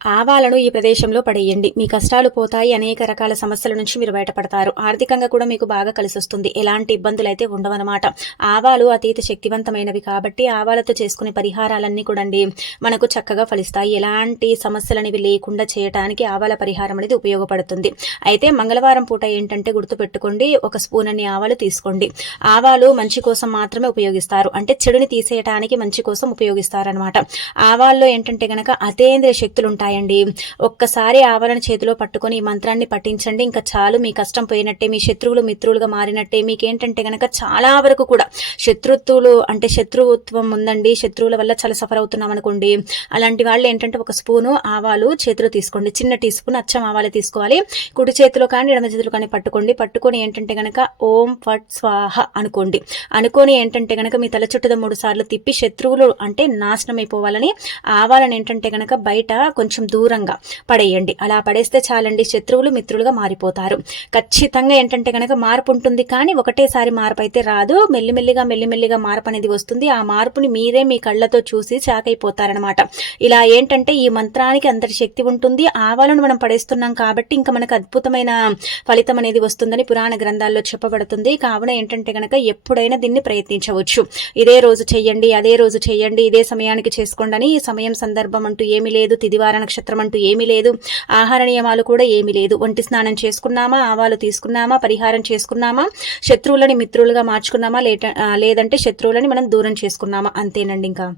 ఆవాలను ఈ ప్రదేశంలో పడేయండి. మీ కష్టాలు పోతాయి. అనేక రకాల సమస్యల నుంచి మీరు బయటపడతారు. ఆర్థికంగా కూడా మీకు బాగా కలిసొస్తుంది. ఎలాంటి ఇబ్బందులైతే ఉండవనమాట. ఆవాలు అతీత శక్తివంతమైనవి కాబట్టి ఆవాలతో చేసుకునే పరిహారాలన్నీ కూడండి మనకు చక్కగా ఫలిస్తాయి. ఎలాంటి సమస్యలనేవి లేకుండా చేయటానికి ఆవాల పరిహారం అనేది ఉపయోగపడుతుంది. అయితే మంగళవారం పూట ఏంటంటే గుర్తుపెట్టుకోండి, ఒక స్పూన్ అన్ని ఆవాలు తీసుకోండి. ఆవాలు మంచి కోసం మాత్రమే ఉపయోగిస్తారు. అంటే చెడుని తీసేయటానికి మంచి కోసం ఉపయోగిస్తారనమాట. ఆవాల్లో ఏంటంటే గనక అతేంద్రియ శక్తులు ఉంటాయి. ఒక్కసారి ఆవాలను చేతిలో పట్టుకొని ఈ మంత్రాన్ని పఠించండి. ఇంకా చాలు, మీ కష్టం పోయినట్టే, మీ శత్రువులు మిత్రులుగా మారినట్టే. మీకేంటంటే గనక చాలా వరకు కూడా శత్రుత్వం ఉందండి, శత్రువుల వల్ల చాలా సఫర్ అవుతున్నాం అనుకోండి, అలాంటి వాళ్ళు ఏంటంటే ఒక స్పూను ఆవాలు చేతిలో తీసుకోండి. చిన్న టీ స్పూన్ అచ్చం ఆవాలు తీసుకోవాలి. కుడి చేతిలో కానీ ఎడమ చేతిలో కానీ పట్టుకొని ఏంటంటే గనక ఓం ఫట్ స్వాహ అనుకోని ఏంటంటే గనక మీ తల చుట్టూ 3 సార్లు తిప్పి శత్రువులు అంటే నాశనం అయిపోవాలని ఆవాలను ఏంటంటే గనక బయట కొంచెం దూరంగా పడేయండి. అలా పడేస్తే చాలండి, శత్రువులు మిత్రులుగా మారిపోతారు. ఖచ్చితంగా ఏంటంటే గనక మార్పు ఉంటుంది, కానీ ఒకటేసారి మార్పు అయితే రాదు. మెల్లిమెల్లిగా మార్పు అనేది వస్తుంది. ఆ మార్పుని మీరే మీ కళ్ళతో చూసి షాక్ అయిపోతారనమాట. ఇలా ఏంటంటే ఈ మంత్రానికి అంతటి శక్తి ఉంటుంది. ఆవాలను మనం పడేస్తున్నాం కాబట్టి ఇంకా మనకు అద్భుతమైన ఫలితం అనేది వస్తుందని పురాణ గ్రంథాల్లో చెప్పబడుతుంది. కావున ఏంటంటే గనక ఎప్పుడైనా దీన్ని ప్రయత్నించవచ్చు. ఇదే రోజు చెయ్యండి, అదే రోజు చెయ్యండి, ఇదే సమయానికి చేసుకోండి అని సమయం సందర్భం అంటూ ఏమీ లేదు. తిదివార నక్షత్రం అంటూ ఏమీ లేదు. ఆహార నియమాలు కూడా ఏమీ లేదు. ఒంటి స్నానం చేసుకున్నామా, ఆవాలు తీసుకున్నామా, పరిహారం చేసుకున్నామా, శత్రువులని మిత్రులుగా మార్చుకున్నామా, లేదంటే శత్రువులని మనం దూరం చేసుకున్నామా, అంతేనండి ఇంకా.